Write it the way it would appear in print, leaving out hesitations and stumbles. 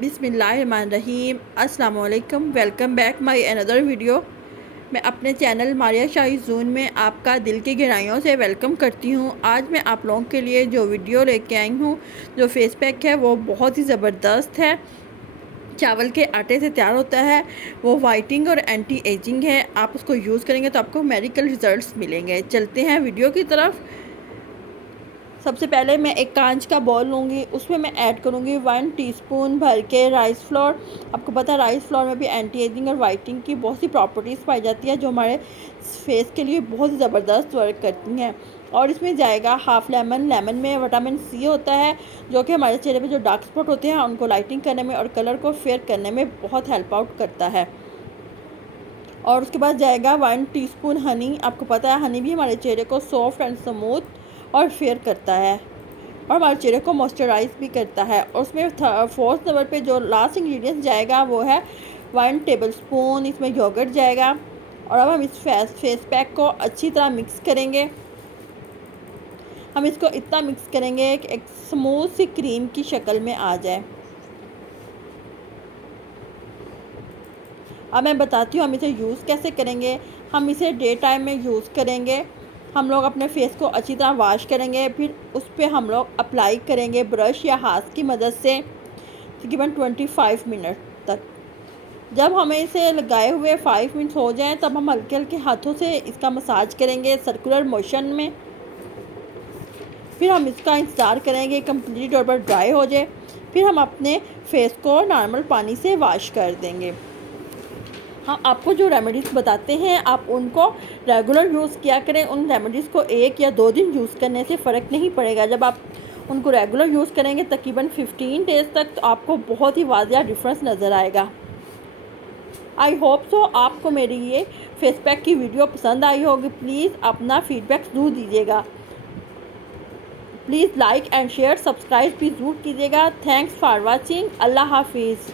बिस्मिल्लाहिर्रहमानिर्रहीम। अस्सलाम वालेकुम। Welcome back my another video. मैं अपने चैनल मारिया शाही जून में आपका दिल की गहराइयों से वेलकम करती हूँ। आज मैं आप लोगों के लिए जो वीडियो लेके आई हूँ, जो फेस पैक है वो बहुत ही ज़बरदस्त है। चावल के आटे से तैयार होता है। वो वाइटिंग और एंटी एजिंग है। आप उसको यूज़ करेंगे तो आपको मेडिकल रिज़ल्ट्स मिलेंगे। चलते हैं वीडियो की तरफ। सबसे पहले मैं एक कांच का बॉल लूँगी, उसमें मैं ऐड करूँगी 1 टीस्पून भर के राइस फ्लोर। आपको पता है राइस फ्लोर में भी एंटी एजिंग और वाइटिंग की बहुत सी प्रॉपर्टीज़ पाई जाती है, जो हमारे फेस के लिए बहुत ही ज़बरदस्त वर्क करती हैं। और इसमें जाएगा हाफ़ लेमन। लेमन में विटामिन सी होता है, जो कि हमारे चेहरे पे जो डार्क स्पॉट होते हैं उनको लाइटिंग करने में और कलर को फेयर करने में बहुत हेल्प आउट करता है। और उसके बाद जाएगा 1 टीस्पून हनी। आपको पता है हनी भी हमारे चेहरे को सॉफ्ट एंड स्मूथ और फेयर करता है और हमारे चेहरे को मॉइस्चराइज भी करता है। और उसमें फोर्थ नंबर पे जो लास्ट इंग्रेडिएंट जाएगा वो है 1 टेबलस्पून। इसमें योगर्ट जाएगा। और अब हम इस फेस पैक को अच्छी तरह मिक्स करेंगे। हम इसको इतना मिक्स करेंगे कि एक स्मूथ सी क्रीम की शक्ल में आ जाए। अब मैं बताती हूँ हम इसे यूज़ कैसे करेंगे। हम इसे डे टाइम में यूज़ करेंगे। हम लोग अपने फेस को अच्छी तरह वॉश करेंगे, फिर उस पर हम लोग अप्लाई करेंगे ब्रश या हाथ की मदद से तकरीबन 25 मिनट तक। जब हमें इसे लगाए हुए 5 मिनट हो जाएं, तब हम हल्के हल्के हाथों से इसका मसाज करेंगे सर्कुलर मोशन में। फिर हम इसका इंतज़ार करेंगे कंप्लीट तौर पर ड्राई हो जाए। फिर हम अपने फेस को नॉर्मल पानी से वॉश कर देंगे। हाँ, आपको जो रेमेडीज़ बताते हैं आप उनको रेगुलर यूज़ किया करें। उन रेमेडीज़ को 1 या 2 दिन यूज़ करने से फ़र्क नहीं पड़ेगा। जब आप उनको रेगुलर यूज़ करेंगे तकरीबन 15 डेज़ तक, तो आपको बहुत ही वाज़िया डिफरेंस नज़र आएगा। आई होप सो आपको मेरी ये फेस पैक की वीडियो पसंद आई होगी। प्लीज़ अपना फ़ीडबैक ज़रूर दीजिएगा। Please like and share, subscribe भी ज़रूर कीजिएगा। Thanks for watching. अल्लाह हाफिज़।